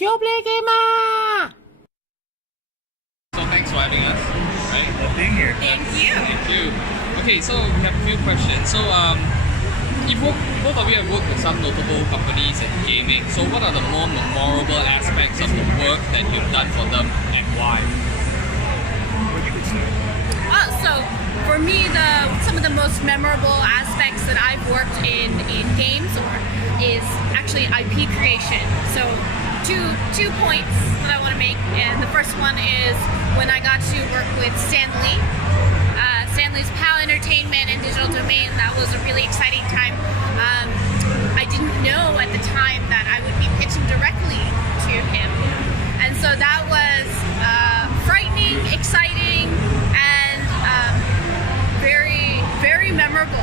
Jioplaygame! So thanks for having us, right? Love being here. Thank you. Thank you. Okay, so we have a few questions. So both of you have worked with some notable companies in gaming. So what are the more memorable aspects of the work that you've done for them and why? What you could say? So for me, some of the most memorable aspects that I've worked in games is actually IP creation. So two points that I want to make, and the first one is when I got to work with Stan Lee. Stanley's PAL Entertainment and Digital Domain. That was a really exciting time. I didn't know at the time that I would be pitching directly to him, and so that was frightening, exciting, and very, very memorable.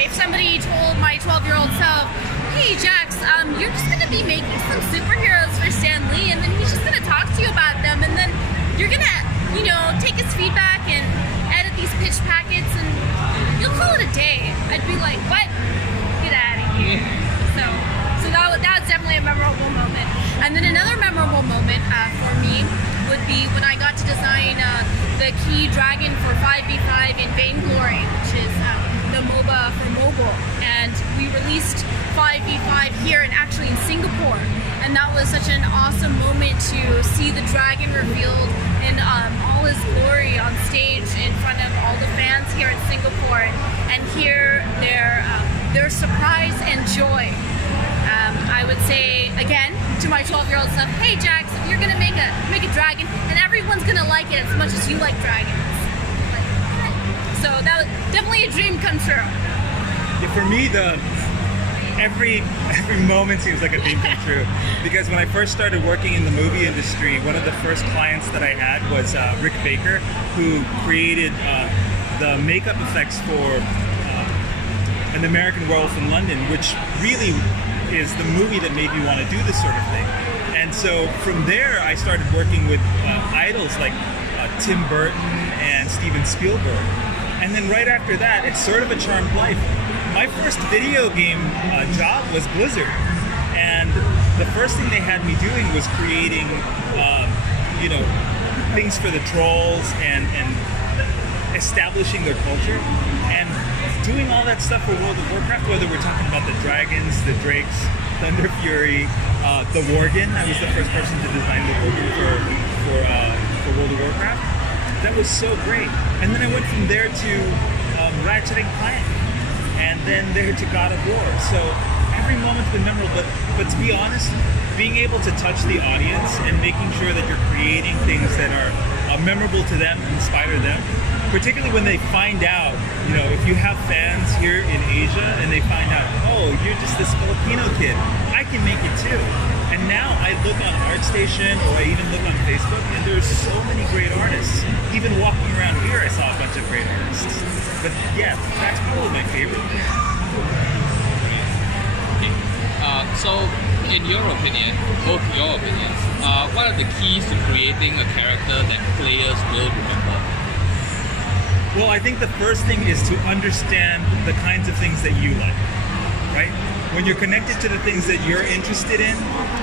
If somebody told my 12-year-old self, "Hey Jax, you're just going to be making some superheroes for Stan Lee, and then he's just going to talk to you about them, and then you're going to, take his feedback and edit these pitch packets, and you'll call it a day," I'd be like, "What? Get out of here." So that was definitely a memorable moment. And then another memorable moment for me would be when I got to design the key dragon for 5v5 in Vainglory, which is the MOBA for mobile. And we released 5v5 here and actually in Singapore. And that was such an awesome moment to see the dragon revealed in all his glory on stage in front of all the fans here in Singapore, and hear their surprise and joy. I would say again to my 12-year-old self, "Hey Jax, if you're gonna make a dragon, and everyone's gonna like it as much as you like dragons." So that was definitely a dream come true. Yeah, for me, every moment seems like a dream come true, because when I first started working in the movie industry, one of the first clients that I had was Rick Baker, who created the makeup effects for An American Werewolf in London, which really is the movie that made me want to do this sort of thing. And so from there, I started working with idols like Tim Burton and Steven Spielberg. And then right after that, it's sort of a charmed life. My first video game job was Blizzard, and the first thing they had me doing was creating, things for the trolls and establishing their culture, and doing all that stuff for World of Warcraft. Whether we're talking about the dragons, the drakes, Thunder Fury, the Worgen. I was the first person to design the Worgen for World of Warcraft. That was so great. And then I went from there to Ratchet and Clank, and then there to God of War. So every moment's been memorable, but to be honest, being able to touch the audience and making sure that you're creating things that are memorable to them, inspire them, particularly when they find out, if you have fans here in Asia and they find out, "Oh, you're just this Filipino kid, I can make it too." And now I look on ArtStation, or I even look on Facebook, and there's so many great artists. Even walking around here, I saw a bunch of great artists. But yeah, that's probably my favorite thing. Okay. So, in your opinion, both your opinions, what are the keys to creating a character that players will remember? Well, I think the first thing is to understand the kinds of things that you like, right? When you're connected to the things that you're interested in,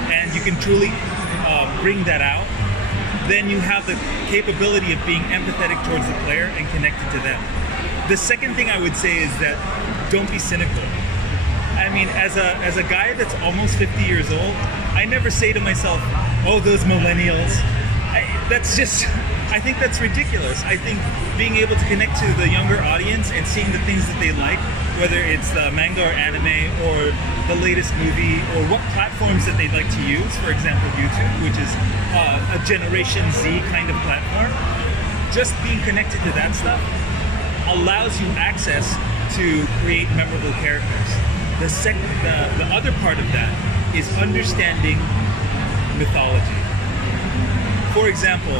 and you can truly bring that out, then you have the capability of being empathetic towards the player and connected to them. The second thing I would say is that don't be cynical. I mean, as a guy that's almost 50 years old, I never say to myself, "Oh, those millennials." I think that's ridiculous. I think being able to connect to the younger audience and seeing the things that they like, whether it's the manga or anime or the latest movie, or what platforms that they'd like to use, for example, YouTube, which is a Generation Z kind of platform, just being connected to that stuff allows you access to create memorable characters. The other part of that is understanding mythology. For example,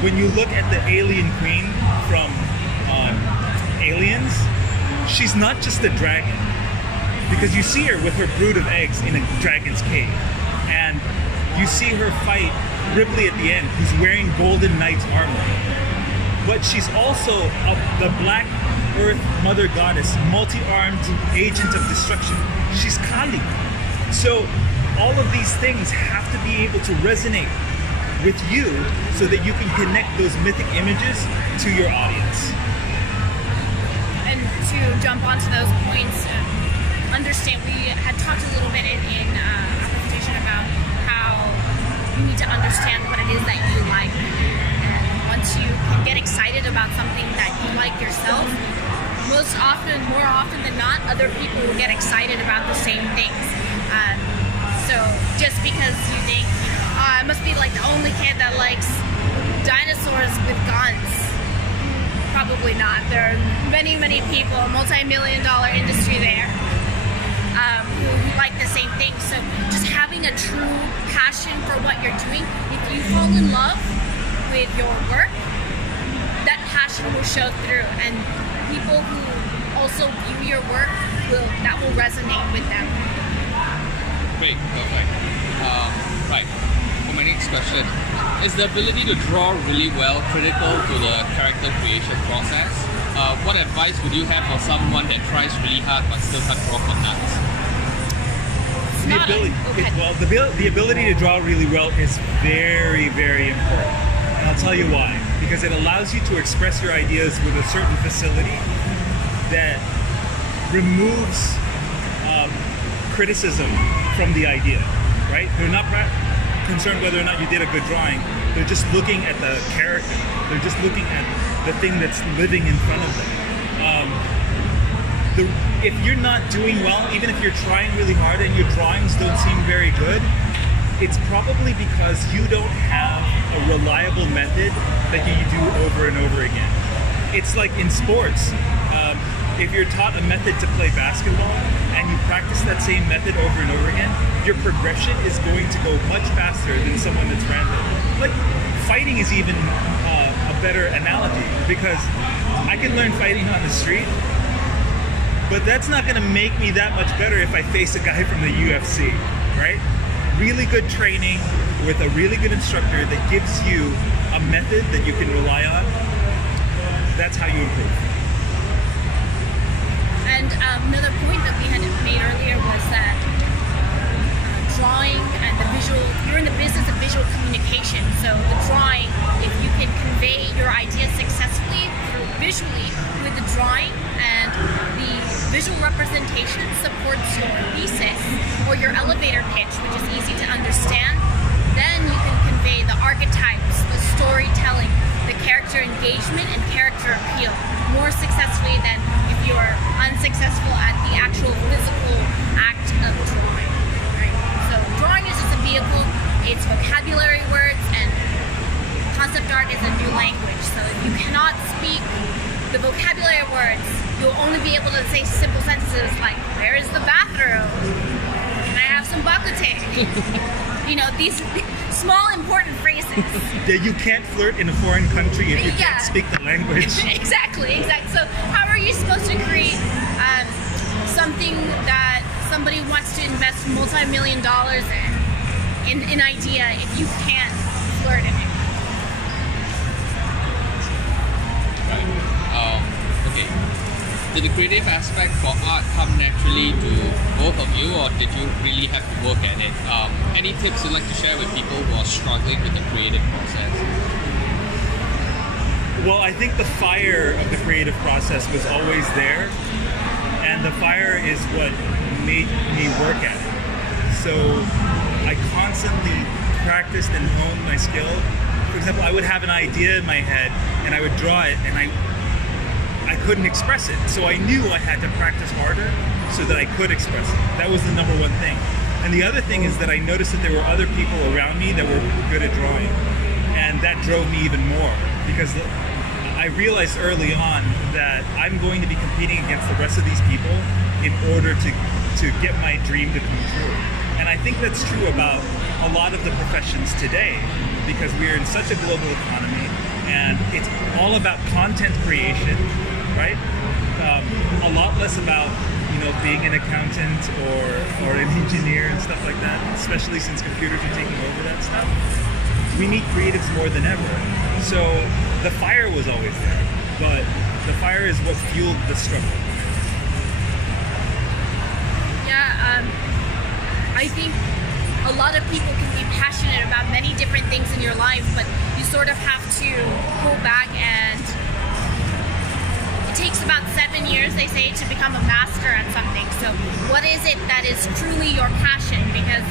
when you look at the alien queen from Aliens, she's not just a dragon, because you see her with her brood of eggs in a dragon's cave, and you see her fight Ripley at the end, who's wearing Golden Knight's armor. But she's also the Black Earth Mother Goddess, multi-armed agent of destruction. She's Kali. So all of these things have to be able to resonate with you so that you can connect those mythic images to your audience. And to jump onto those points, understand, we had talked a little bit in our presentation about how you need to understand what it is that you like. And once you can get excited about something that you like yourself, more often than not, other people will get excited about the same things. So just because you think, I must be like the only kid that likes dinosaurs with guns, probably not. There are many, many people, multi-million-dollar industry there, who like the same thing. So just having a true passion for what you're doing, if you fall in love with your work, that passion will show through, and people who also view your work that will resonate with them. Great, perfect. Right, for my next question, is the ability to draw really well critical to the character creation process? What advice would you have for someone that tries really hard but still can't draw for nuts? The ability to draw really well is very, very important. And I'll tell you why. Because it allows you to express your ideas with a certain facility that removes criticism from the idea, right? They're not concerned whether or not you did a good drawing. They're just looking at the character. They're just looking at the thing that's living in front of them. If you're not doing well, even if you're trying really hard and your drawings don't seem very good, it's probably because you don't have a reliable method that you do over and over again. It's like in sports. If you're taught a method to play basketball and you practice that same method over and over again, your progression is going to go much faster than someone that's random. Like fighting is even a better analogy, because I can learn fighting on the street, but that's not going to make me that much better if I face a guy from the UFC, right? Really good training with a really good instructor that gives you a method that you can rely on, that's how you improve. And another point that we had made earlier was that drawing and the visual, you're in the business of visual communication, so the drawing, if you can convey your ideas successfully visually with the drawing, and the visual representation supports your thesis or your elevator pitch, which is easy to understand, then you can convey the archetypes, the storytelling, the character engagement and character appeal more successfully than if you're unsuccessful at the actual physical act of drawing. Right? So drawing is just a vehicle, it's vocabulary words, and concept art is a new language. So if you cannot speak the vocabulary words, you'll only be able to say simple sentences like, where is the bathroom? Can I have some bakute? These small important phrases. That you can't flirt in a foreign country if you can't speak the language. Exactly. So how are you supposed to create something that somebody wants to invest multi-million dollars in an idea if you can't flirt in it? Right. Okay. Did the creative aspect for art come naturally to both of you, or did you really have to work at it? Any tips you'd like to share with people who are struggling with the creative process? Well, I think the fire of the creative process was always there, and the fire is what made me work at it. So I constantly practiced and honed my skill. For example, I would have an idea in my head and I would draw it, and I couldn't express it. So I knew I had to practice harder so that I could express it. That was the number one thing. And the other thing is that I noticed that there were other people around me that were good at drawing. And that drove me even more, because I realized early on that I'm going to be competing against the rest of these people in order to get my dream to come true. And I think that's true about a lot of the professions today, because we're in such a global economy and it's all about content creation, right? A lot less about being an accountant or an engineer and stuff like that, especially since computers are taking over that stuff. We need creatives more than ever. So the fire was always there, but the fire is what fueled the struggle. Yeah, I think a lot of people can be passionate about many different things in your life, but you sort of have to pull back, and it takes about 7 years, they say, to become a master at something. So what is it that is truly your passion? Because,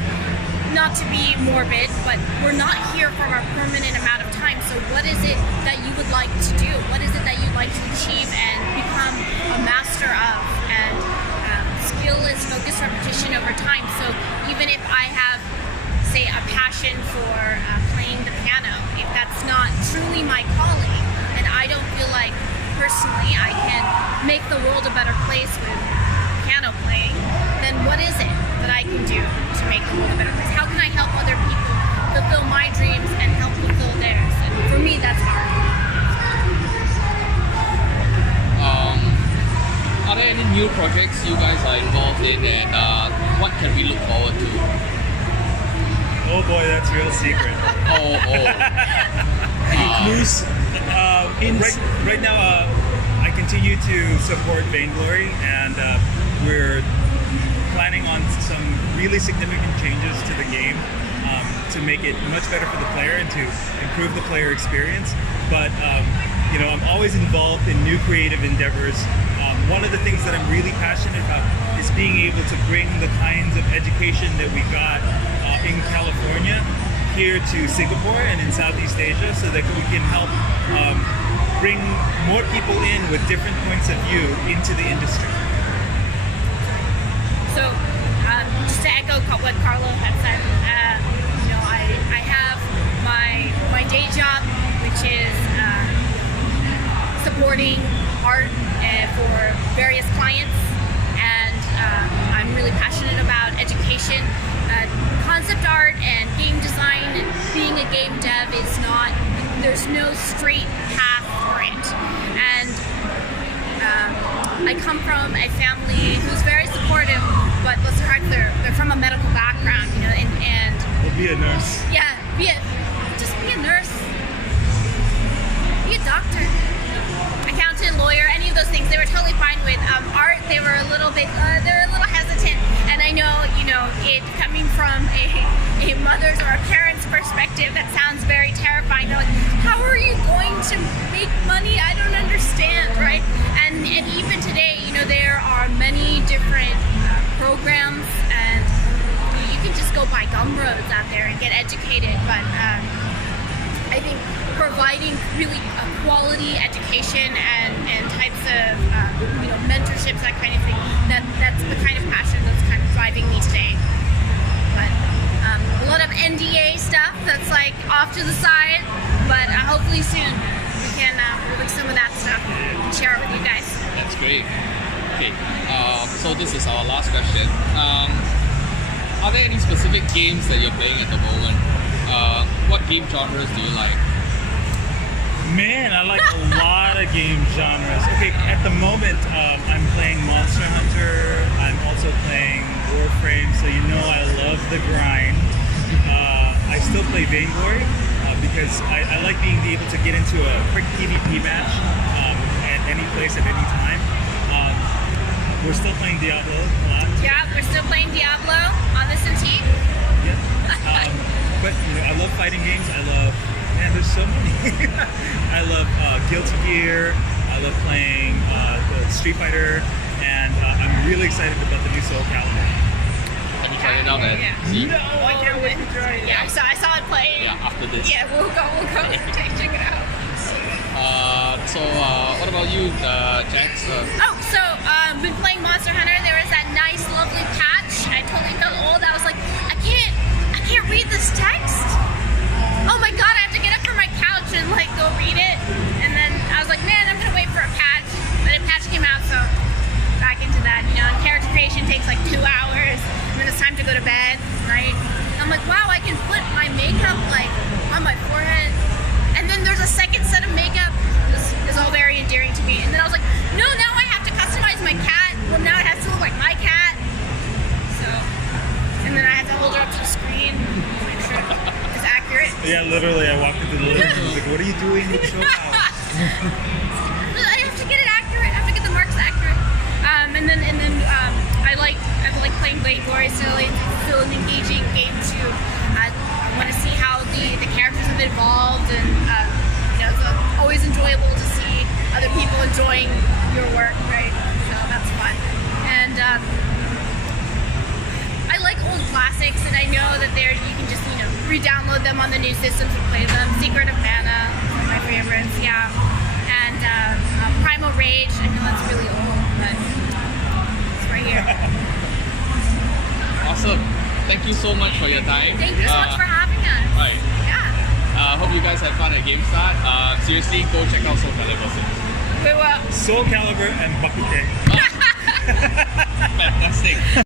not to be morbid, but we're not here for a permanent amount of time. So what is it that you would like to do? What is it that you'd like to achieve and become a master of? And skill is focused repetition over time. So even if I have, say, a passion for playing the piano, if that's not truly my calling, and I don't feel like personally I can make the world a better place with piano playing, then what is it that I can do to make the world a better place? How can I help other people fulfill my dreams and help fulfill theirs? And for me, that's art. Are there any new projects you guys are involved in, and what can we look forward to? Oh boy, that's real secret. Any clues? Right now, I continue to support Vainglory, and we're planning on some really significant changes to the game to make it much better for the player and to improve the player experience. But I'm always involved in new creative endeavors. One of the things that I'm really passionate about is being able to bring the kinds of education that we got in California here to Singapore and in Southeast Asia, so that we can help bring more people in with different points of view into the industry. So, just to echo what Carlo had said, I have my day job, which is supporting art for various clients, and I'm really passionate about education. Concept art and game design and being a game dev is not, there's no straight path for it. And I come from a family who's very supportive, but bless their hearts, they're from a medical background, and We'll be a nurse. yeah, just be a nurse, be a doctor, accountant, lawyer, any of those things. They were totally fine with art. They were a little bit, they're a little hesitant. And I know, it coming from a mother's or a parent's perspective, that sounds very terrifying. They're like, how are you going to make money? I don't understand, right? And even today, there are many different programs, and you can just go buy gumroads out there and get educated. But I think providing really quality education and types of mentorships, that kind of thing, that's the kind of passion that's kind of driving me today. But a lot of NDA stuff that's like off to the side, but hopefully soon we can release some of that stuff and share it with you guys. That's great. Okay, so this is our last question. Are there any specific games that you're playing at the moment? What game genres do you like? Man, I like a lot of game genres. Okay, at the moment, I'm playing Monster Hunter. I'm also playing Warframe, so I love the grind. I still play Vainglory because I like being able to get into a quick PvP match at any place at any time. We're still playing Diablo a lot. Yeah, we're still playing Diablo on this team. Yeah. But I love fighting games. There's so many. I love Guilty Gear. I love playing the Street Fighter, and I'm really excited about the new Soul Calibur. Have you tried it out and see? No, I can't wait to try it. Yeah, I saw it playing. Yeah, after this. Yeah, we'll go check it out. So what about you, Jax? Been playing Monster Hunter. There was that nice, lovely patch. I totally felt old. I was like, I can't read this text. Oh my god, I have to get up from my couch and go read it. And then I was like, man, I'm gonna wait for a patch. But a patch came out, so back into that. And character creation takes 2 hours, and then it's time to go to bed, right? I'm like, wow, I can put my makeup on my forehead, and then there's a second set of makeup. This is all very endearing to me. And then I was like, no, now I have to customize my cat. Well, now it has to look like my cat. So, and then I had to hold her up to the screen, make sure it's accurate. Yeah, literally, I walked into the living room. I was like, what are you doing with your house? I have to get it accurate. I have to get the marks accurate. And then I like playing Vainglory. Still and engaging game to want to see how the characters have evolved, and it's always enjoyable to see other people enjoying your work, right? So that's fun. And I like old classics, and I know that you can just re-download them on the new systems and play them. Secret of Mana, one of my favorites, yeah. And Primal Rage, I know that's really old, but it's right here. Awesome. Thank you so much for your time. Thank you so much for having us. Right. Yeah. Hope you guys had fun at GameStart. Seriously, go check out Soul Calibur. We will. Soul Calibur and Bakute. Fantastic.